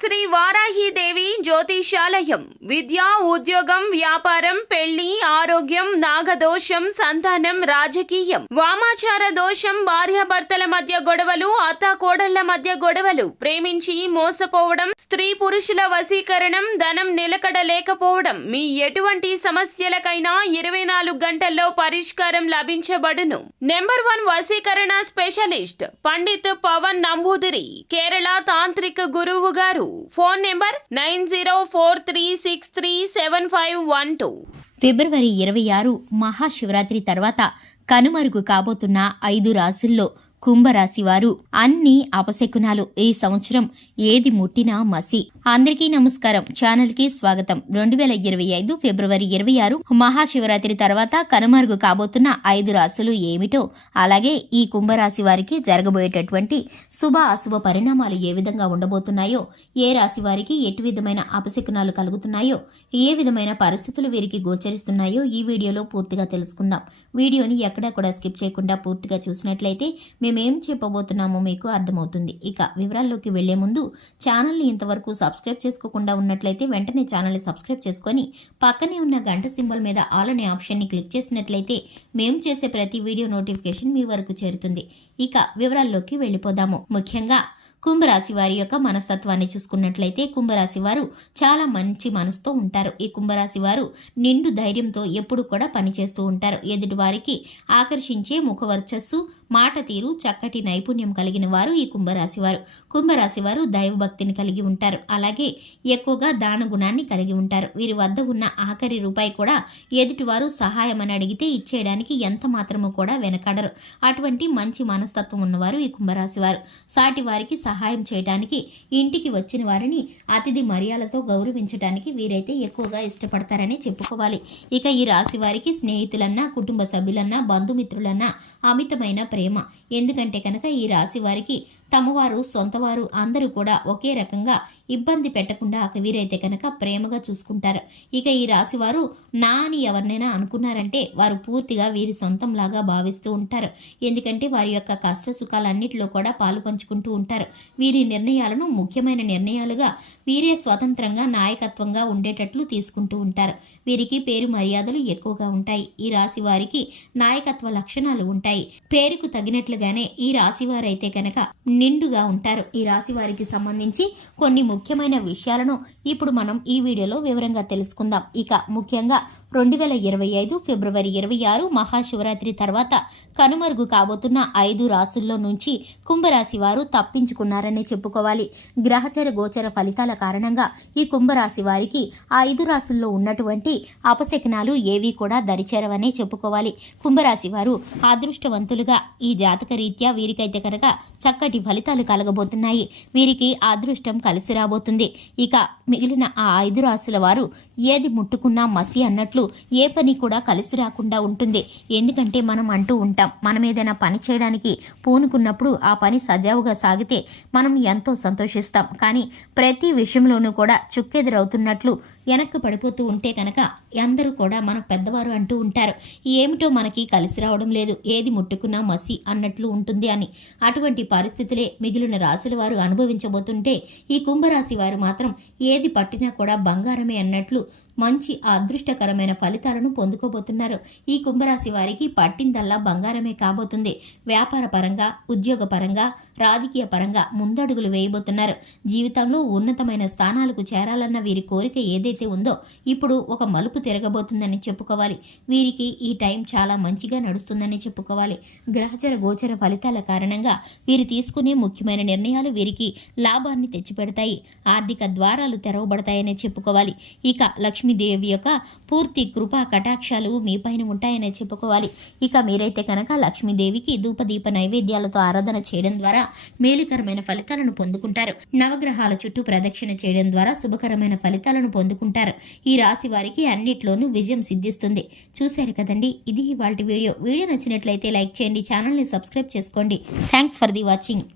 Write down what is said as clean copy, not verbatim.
శ్రీ వారాహిదేవి జ్యోతిషాలయం విద్య, ఉద్యోగం, వ్యాపారం, పెళ్లి, ఆరోగ్యం, నాగదోషం, సంతానం, రాజకీయం, వామాచార దోషం, భార్యాభర్తల మధ్య గొడవలు, అత్తాకోడళ్ల మధ్య గొడవలు, ప్రేమించి మోసపోవడం, స్త్రీ పురుషుల వశీకరణం, ధనం నిలకడ లేకపోవడం, మీ ఎటువంటి సమస్యలకైనా 24 గంటల్లో పరిష్కారం లభించబడును. నెంబర్ 1 వశీకరణ స్పెషలిస్ట్ పండిత్ పవన్ నంబూదిరి, కేరళ తాంత్రిక గురువు గారు. Phone number 9043637512. ఫిబ్రవరి 26 మహాశివరాత్రి తర్వాత కనుమరుగు కాబోతున్న 5 రాశుల్లో కుంభరాశి వారు అన్ని అపశకునాలు. ఈ సంవత్సరం ఏది ముట్టినా మసి. అందరికీ నమస్కారం. ఛానల్ కి స్వాగతం. 2025 ఫిబ్రవరి 26 మహాశివరాత్రి తర్వాత కనుమరుగు కాబోతున్న 5 రాశులు ఏమిటో, అలాగే ఈ కుంభరాశి వారికి జరగబోయేటటువంటి శుభ అశుభ పరిణామాలు ఏ విధంగా ఉండబోతున్నాయో, ఏ రాశి వారికి ఎటు విధమైన అపశకునాలు కలుగుతున్నాయో, ఏ విధమైన పరిస్థితులు వీరికి గోచరిస్తున్నాయో ఈ వీడియోలో పూర్తిగా తెలుసుకుందాం. వీడియోని ఎక్కడా కూడా స్కిప్ చేయకుండా పూర్తిగా చూసినట్లయితే మేమేం చెప్పబోతున్నామో మీకు అర్థమవుతుంది. ఇక వివరాల్లోకి వెళ్లే ముందు ఛానల్ని ఇంతవరకు సబ్స్క్రైబ్ చేసుకోకుండా ఉన్నట్లయితే వెంటనే ఛానల్ని సబ్స్క్రైబ్ చేసుకొని పక్కనే ఉన్న గంట సింబల్ మీద ఆల్ అనే ఆప్షన్ని క్లిక్ చేసినట్లయితే మేము చేసే ప్రతి వీడియో నోటిఫికేషన్ మీ వరకు చేరుతుంది. ఇక వివరాల్లోకి వెళ్ళిపోదాము. ముఖ్యంగా కుంభరాశి వారి యొక్క మనస్తత్వాన్ని చూసుకున్నట్లయితే కుంభరాశి వారు చాలా మంచి మనసుతో ఉంటారు. ఈ కుంభరాశి వారు నిండు ధైర్యంతో ఎప్పుడు కూడా పనిచేస్తూ ఉంటారు. ఎదుటి వారికి ఆకర్షించే ముఖవర్చస్సు, మాట తీరు, చక్కటి నైపుణ్యం కలిగిన వారు ఈ కుంభరాశి వారు. కుంభరాశి వారు దైవభక్తిని కలిగి ఉంటారు. అలాగే ఎక్కువగా దాన గుణాన్ని కలిగి ఉంటారు. వీరి వద్ద ఉన్న ఆఖరి రూపాయి కూడా ఎదుటివారు సహాయం అని అడిగితే ఇచ్చేయడానికి ఎంత మాత్రము కూడా వెనకాడరు. అటువంటి మంచి మనస్తత్వం ఉన్నవారు ఈ కుంభరాశి వారు. సాటి వారికి సహాయం చేయడానికి, ఇంటికి వచ్చిన వారిని అతిథి మర్యాదలతో గౌరవించడానికి వీరైతే ఎక్కువగా ఇష్టపడతారని చెప్పుకోవాలి. ఇక ఈ రాశి వారికి స్నేహితులన్నా, కుటుంబ సభ్యులన్నా, బంధుమిత్రులన్నా అమితమైన ప్రేమ. ఎందుకంటే కనుక ఈ రాశి వారికి తమవారు, సొంతవారు అందరూ కూడా ఒకే రకంగా ఇబ్బంది పెట్టకుండా వీరైతే కనుక ప్రేమగా చూసుకుంటారు. ఇక ఈ రాశి వారు నా అని ఎవరినైనా అనుకున్నారంటే వారు పూర్తిగా వీరి సొంతంలాగా భావిస్తూ ఉంటారు. ఎందుకంటే వారి యొక్క కష్ట సుఖాలన్నిటిలో కూడా పాలు పంచుకుంటూ ఉంటారు. వీరి నిర్ణయాలను ముఖ్యమైన నిర్ణయాలుగా వీరే స్వతంత్రంగా నాయకత్వంగా ఉండేటట్లు తీసుకుంటూ ఉంటారు. వీరికి పేరు మర్యాదలు ఎక్కువగా ఉంటాయి. ఈ రాశి వారికి నాయకత్వ లక్షణాలు ఉంటాయి. పేరుకు తగినట్లుగానే ఈ రాశి వారైతే కనుక నిండుగా ఉంటారు. ఈ రాశి వారికి సంబంధించి కొన్ని ముఖ్యమైన విషయాలను ఇప్పుడు మనం ఈ వీడియోలో వివరంగా తెలుసుకుందాం. ఇక ముఖ్యంగా 2025 ఫిబ్రవరి 26 మహాశివరాత్రి తర్వాత కనుమరుగు కాబోతున్న 5 రాశుల్లో నుంచి కుంభరాశి వారు తప్పించుకున్నారని చెప్పుకోవాలి. గ్రహచర గోచర ఫలితాల కారణంగా ఈ కుంభరాశి వారికి ఆ 5 రాశుల్లో ఉన్నటువంటి అపశకనాలు ఏవి కూడా దరిచేరవనే చెప్పుకోవాలి. కుంభరాశి వారు అదృష్టవంతులుగా ఈ జాతక రీత్యా వీరికైతే కనుక చక్కటి ఫలితాలు కలగబోతున్నాయి. వీరికి అదృష్టం కలిసి రాబోతుంది. ఇక మిగిలిన ఆ 5 రాశుల వారు ఏది ముట్టుకున్నా మసి అన్నట్లు ఏ పని కూడా కలిసి రాకుండా ఉంటుంది. ఎందుకంటే మనం అంటూ ఉంటాం, మనం ఏదైనా పని చేయడానికి పూనుకున్నప్పుడు ఆ పని సజావుగా సాగితే మనం ఎంతో సంతోషిస్తాం. కానీ ప్రతి విషయంలోనూ కూడా చుక్కెదురవుతున్నట్లు వెనక్కి పడిపోతూ ఉంటే కనుక అందరూ కూడా మన పెద్దవారు అంటూ ఉంటారు, ఏమిటో మనకి కలిసి రావడం లేదు, ఏది ముట్టుకున్నా మసి అన్నట్లు ఉంటుంది అని. అటువంటి పరిస్థితులే మిగిలిన రాశుల వారు అనుభవించబోతుంటే ఈ కుంభరాశి వారు మాత్రం ఏది పట్టినా కూడా బంగారమే అన్నట్లు మంచి అదృష్టకరమైన ఫలితాలను పొందుకోబోతున్నారు. ఈ కుంభరాశి వారికి పట్టిందల్లా బంగారమే కాబోతుంది. వ్యాపార పరంగా, ఉద్యోగ పరంగా, రాజకీయ పరంగా ముందడుగులు వేయబోతున్నారు. జీవితంలో ఉన్నతమైన స్థానాలకు చేరాలన్న వీరి కోరిక ఏదైతే ఉందో ఇప్పుడు ఒక మలుపు తిరగబోతుందని చెప్పుకోవాలి. వీరికి ఈ టైం చాలా మంచిగా నడుస్తుందని చెప్పుకోవాలి. గ్రహచర గోచర ఫలితాల కారణంగా వీరు తీసుకునే ముఖ్యమైన నిర్ణయాలు వీరికి లాభాన్ని తెచ్చిపెడతాయి. ఆర్థిక ద్వారాలు తెరవబడతాయని చెప్పుకోవాలి. ఇక లక్ష్మీదేవి యొక్క పూర్తి కృపా కటాక్షాలు మీ పైన ఉంటాయని చెప్పుకోవాలి. ఇక మీరైతే కనుక లక్ష్మీదేవికి ధూపదీప నైవేద్యాలతో ఆరాధన చేయడం ద్వారా మేలుకరమైన ఫలితాలను పొందుకుంటారు. నవగ్రహాల చుట్టూ ప్రదక్షిణ చేయడం ద్వారా శుభకరమైన ఫలితాలను పొందుకుంటారు. ఈ రాశి వారికి అన్నిట్లోనూ విజయం సిద్ధిస్తుంది. చూశారు కదండి, ఇది ఇవాల్టి వీడియో. వీడియో నచ్చినట్లయితే లైక్ చేయండి, ఛానల్ని సబ్స్క్రైబ్ చేసుకోండి. Thanks for the watching.